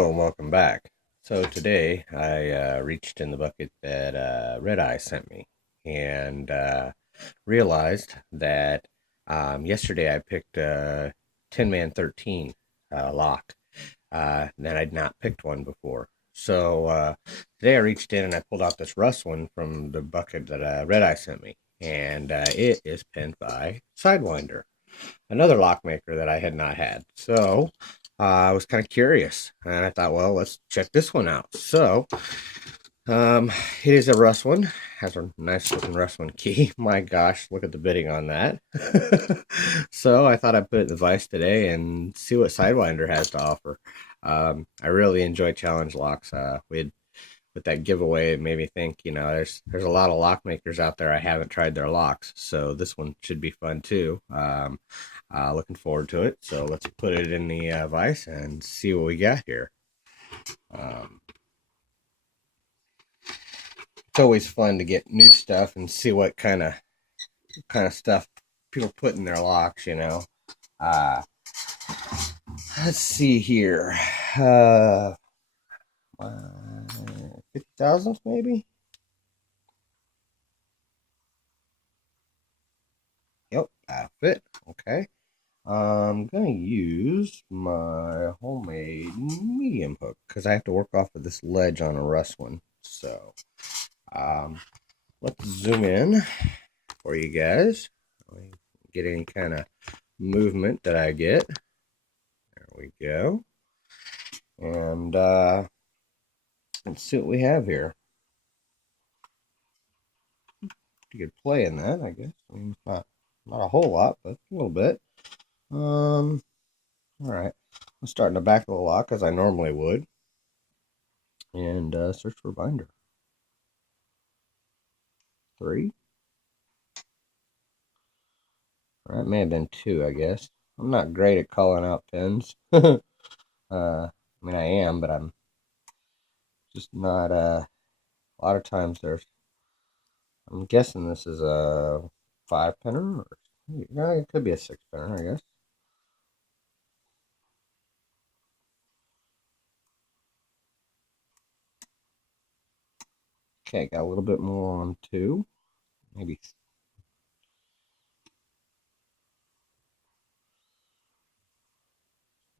Hello and welcome back. So today I reached in the bucket that REDEYE sent me and realized that yesterday I picked a 10-man 13 lock that I'd not picked one before. So today I reached in and I pulled out this Russwin from the bucket that REDEYE sent me, and it is pinned by Sidewinder, another lock maker that I had not had. So I was kind of curious, and I thought, well, let's check this one out. So um, it is a Russwin, has a nice looking Russwin key. My gosh, look at the bidding on that. So I thought I'd put it in the vise today and see what Sidewinder has to offer. I really enjoy challenge locks. We had with that giveaway, it made me think, there's a lot of lock makers out there. I haven't tried their locks, so this one should be fun too. Looking forward to it. So let's put it in the vise and see what we got here. It's always fun to get new stuff and see what kind of stuff people put in their locks. Uh, let's see here. 50,000 maybe. Yep, that'll fit. Okay. I'm going to use my homemade medium hook because I have to work off of this ledge on a Russwin. So let's zoom in for you guys. Get any kind of movement that I get. There we go. And let's see what we have here. You could play in that, I guess. I mean, not a whole lot, but a little bit. All right. I'll start in the back of the lock as I normally would, and search for binder. 3. All right, may have been 2, I guess. I'm not great at calling out pins. I mean, I am, but I'm just not. A lot of times I'm guessing this is a 5-pinner, or it could be a 6-pinner, I guess. Okay, got a little bit more on 2. Maybe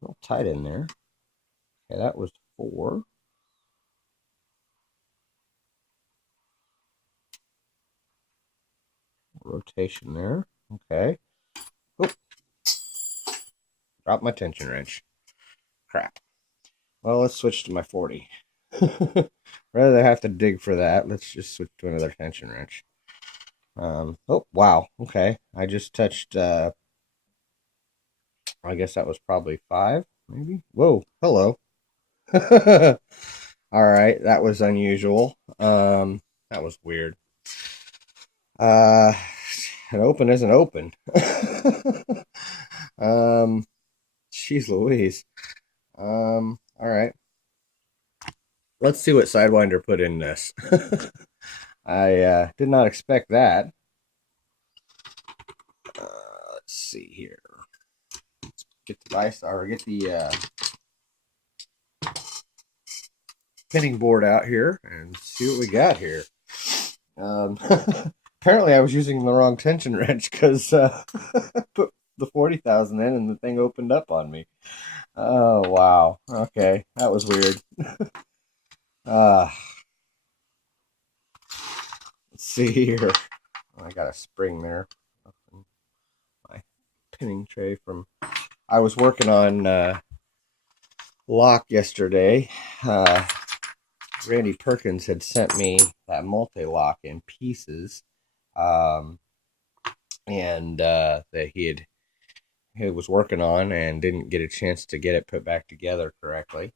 a little tight in there. Okay, that was 4. Rotation there. Okay. Oop. Drop my tension wrench. Crap. Well, let's switch to my 40. Rather than have to dig for that, let's just switch to another tension wrench. Oh, wow. Okay. I just touched, I guess that was probably 5, maybe? Whoa. Hello. All right. That was unusual. That was weird. Uh, an open isn't open. Jeez Louise. All right. Let's see what Sidewinder put in this. I did not expect that. Let's see here. Let's get the dice or get the pinning board out here and see what we got here. Apparently, I was using the wrong tension wrench because I put the 40,000 in and the thing opened up on me. Oh wow. Okay, that was weird. uh, let's see here. I got a spring there. My pinning tray from. I was working on lock yesterday. Randy Perkins had sent me that multi-lock in pieces, and that he was working on and didn't get a chance to get it put back together correctly.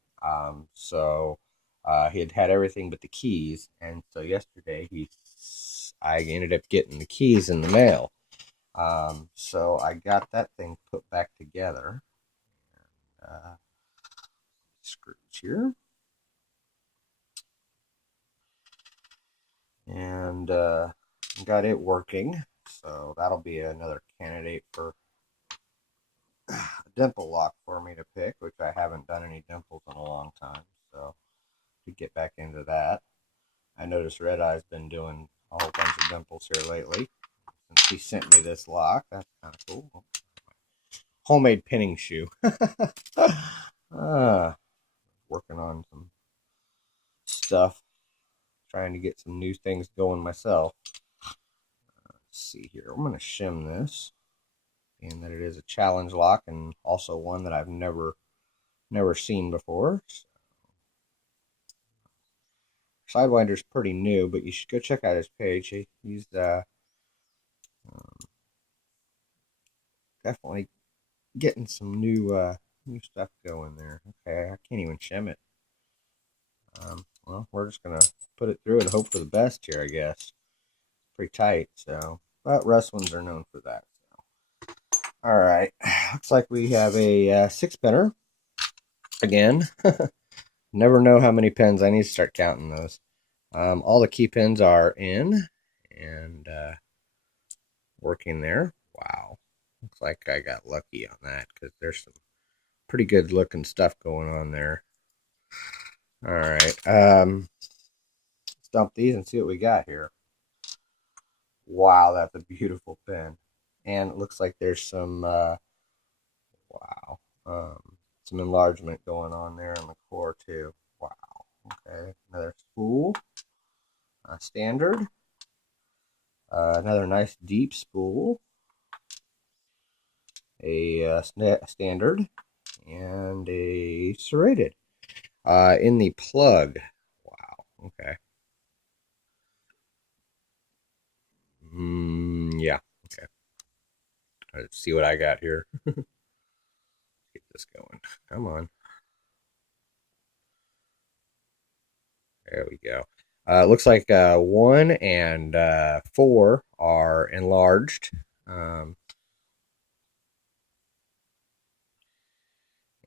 So he had everything but the keys, and so yesterday I ended up getting the keys in the mail. So I got that thing put back together. Screws here. And got it working. So that'll be another candidate for dimple lock for me to pick, which I haven't done any dimples in a long time. So to get back into that. I noticed Redeye's been doing a whole bunch of dimples here lately. Since he sent me this lock, that's kind of cool. Homemade pinning shoe. Working on some stuff, trying to get some new things going myself. Let's see here. I'm going to shim this, being that it is a challenge lock and also one that I've never seen before. So, Sidewinder's pretty new, but you should go check out his page. He's definitely getting some new stuff going there. Okay, I can't even shim it. Well, we're just gonna put it through and hope for the best here, I guess. Pretty tight, so. But Russwins are known for that. So. All right, looks like we have a 6-pinner again. Never know how many pins. I need to start counting those. All the key pins are in and working there. Wow, looks like I got lucky on that because there's some pretty good looking stuff going on there. All right, let's dump these and see what we got here. Wow, that's a beautiful pin, and it looks like there's some wow, some enlargement going on there in the core too. Wow. Okay, another spool, standard, another nice deep spool, a standard, and a serrated. In the plug. Wow. Okay. Yeah. Okay. Let's see what I got here. Get this going. Come on. There we go. Looks like 1 and 4 are enlarged.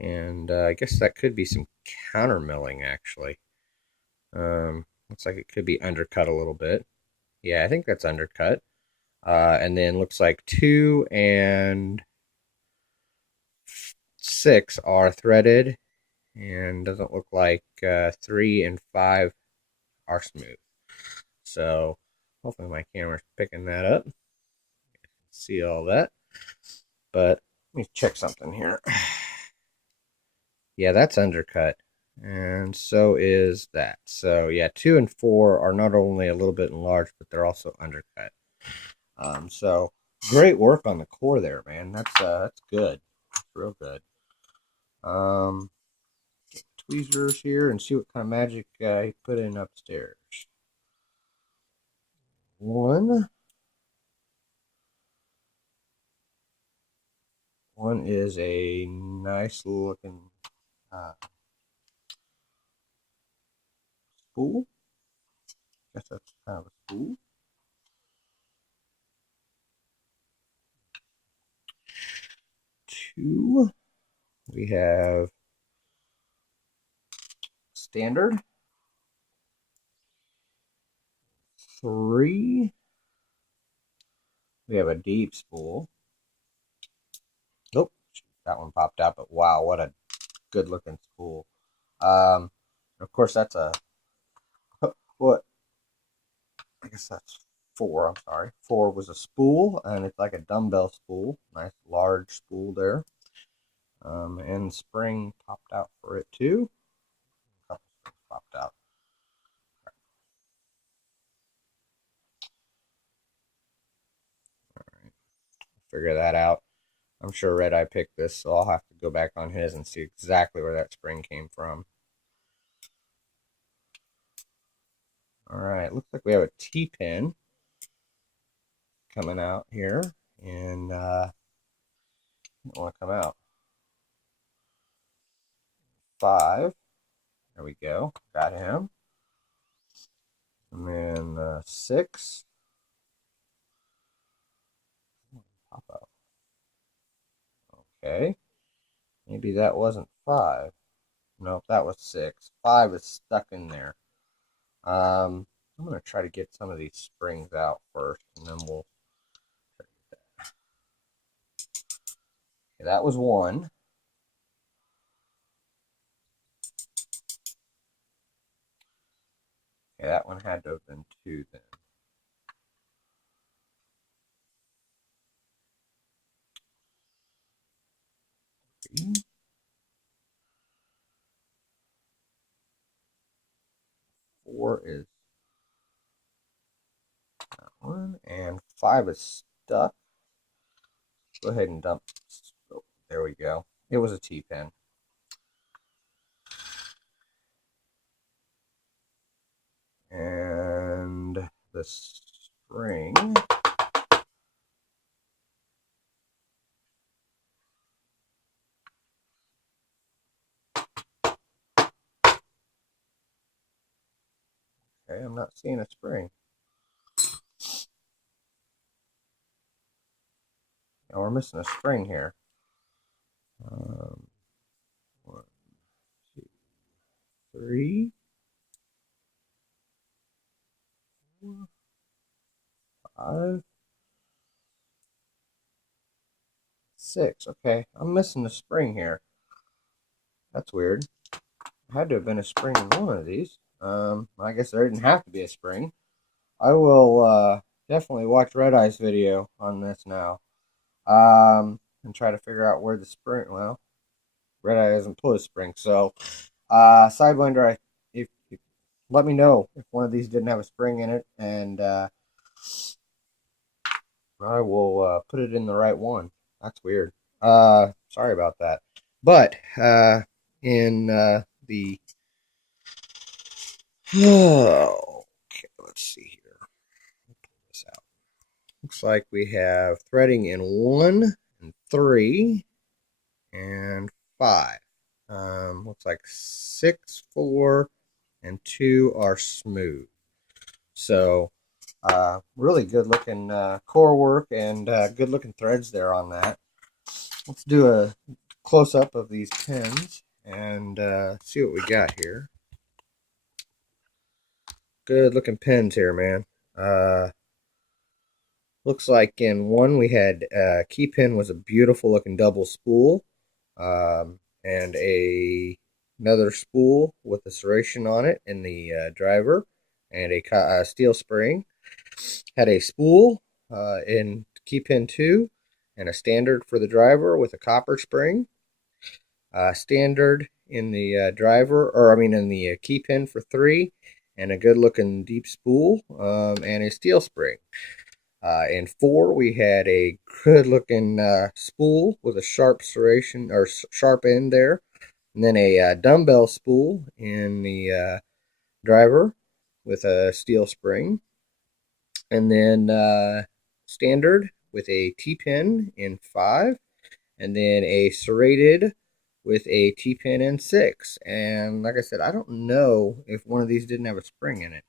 And I guess that could be some counter milling, actually. Looks like it could be undercut a little bit. Yeah, I think that's undercut. And then looks like 2 and 6 are threaded, and doesn't look like 3 and 5 are smooth. So hopefully my camera's picking that up. See all that. But let me check something here. Yeah, that's undercut. And so is that. So yeah, 2 and 4 are not only a little bit enlarged, but they're also undercut. So great work on the core there, man. That's good. That's real good. Get tweezers here and see what kind of magic he put in upstairs. One is a nice looking spool. Guess that's kind of a spool. Two, we have standard. 3, we have a deep spool. Oh, that one popped out, but wow, what a good looking spool. Of course, that's a, what, I guess that's 4, I'm sorry. 4 was a spool, and it's like a dumbbell spool. Nice large spool there. And spring popped out for it too. A couple springs popped out. All right, figure that out. I'm sure Redeye picked this, so I'll have to go back on his and see exactly where that spring came from. All right, looks like we have a T-pin coming out here, and I don't want to come out. 5, there we go, got him. And then 6, pop out. Okay, maybe that wasn't 5. Nope, that was 6. 5 is stuck in there. I'm going to try to get some of these springs out first, and then we'll try to get that. Okay, that was 1. Yeah, that one had to have been 2 then. 3, 4 is that one, and 5 is stuck. Go ahead and dump. Oh, there we go. It was a T-pin. And the spring. Okay, I'm not seeing a spring. Now we're missing a spring here. 1, 2, 3, 4, 5, 6. Okay, I'm missing a spring here. That's weird. Had to have been a spring in one of these. I guess there didn't have to be a spring. I will definitely watch REDEYE's video on this now. And try to figure out where the spring. Well, REDEYE doesn't pull a spring, so Sidewinder, if let me know if one of these didn't have a spring in it, and I will put it in the right one. That's weird. Sorry about that. But in the okay, let's see here. Pull this out. Looks like we have threading in 1 and 3 and 5. Looks like 6, 4, and 2 are smooth. So really good looking core work and good looking threads there on that. Let's do a close up of these pins and see what we got here. Good looking pins here, man. Looks like in one we had key pin was a beautiful looking double spool, and another spool with a serration on it in the driver, and a steel spring. Had a spool in key pin 2, and a standard for the driver with a copper spring. Standard in the driver, or I mean in the key pin for 3, and a good looking deep spool, and a steel spring. In 4, we had a good looking spool with a sharp serration or sharp end there, and then a dumbbell spool in the driver with a steel spring, and then standard with a T-pin in 5, and then a serrated with a T-pin in 6. And like I said, I don't know if one of these didn't have a spring in it,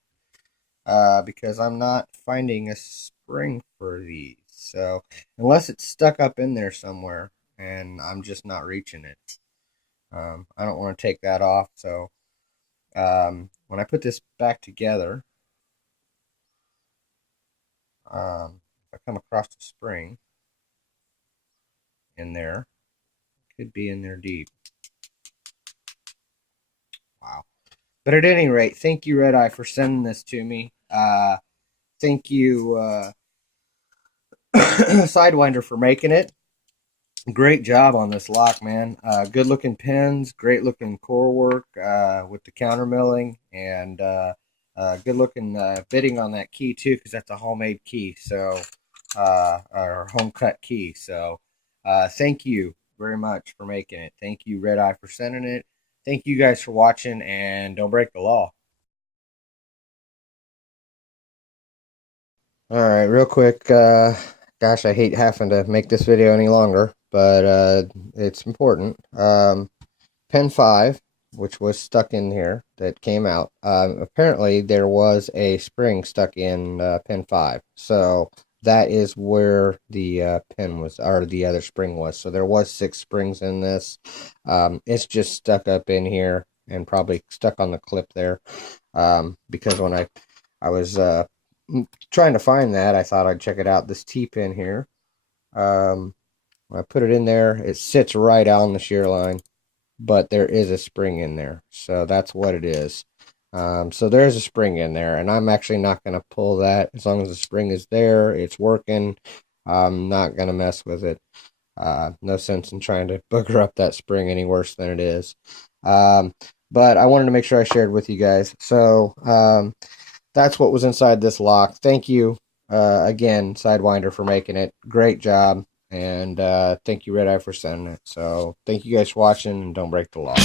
because I'm not finding a spring for these. So unless it's stuck up in there somewhere and I'm just not reaching it, I don't want to take that off. So when I put this back together, if I come across a spring in there, it could be in there deep. Wow. But at any rate, thank you, REDEYE, for sending this to me. Thank you, Sidewinder, for making it. Great job on this lock, man. Good looking pins, great looking core work with the counter milling, and good looking bitting on that key too, because that's a homemade key, so or home cut key. So thank you very much for making it. Thank you, REDEYE, for sending it. Thank you guys for watching, and don't break the law. All right, real quick. Gosh, I hate having to make this video any longer, but it's important. Pen 5, which was stuck in here, that came out. Apparently, there was a spring stuck in Pen 5, so that is where the pen was, or the other spring was. So there was 6 springs in this. It's just stuck up in here and probably stuck on the clip there, because when I was trying to find that, I thought I'd check it out. This T-pin here, when I put it in there, it sits right on the shear line, but there is a spring in there, so that's what it is. So there's a spring in there, and I'm actually not going to pull that. As long as the spring is there, it's working. I'm not going to mess with it. No sense in trying to booger up that spring any worse than it is. Um, but I wanted to make sure I shared with you guys. So that's what was inside this lock. Thank you again, Sidewinder, for making it. Great job. And thank you, REDEYE, for sending it. So thank you guys for watching, and don't break the law.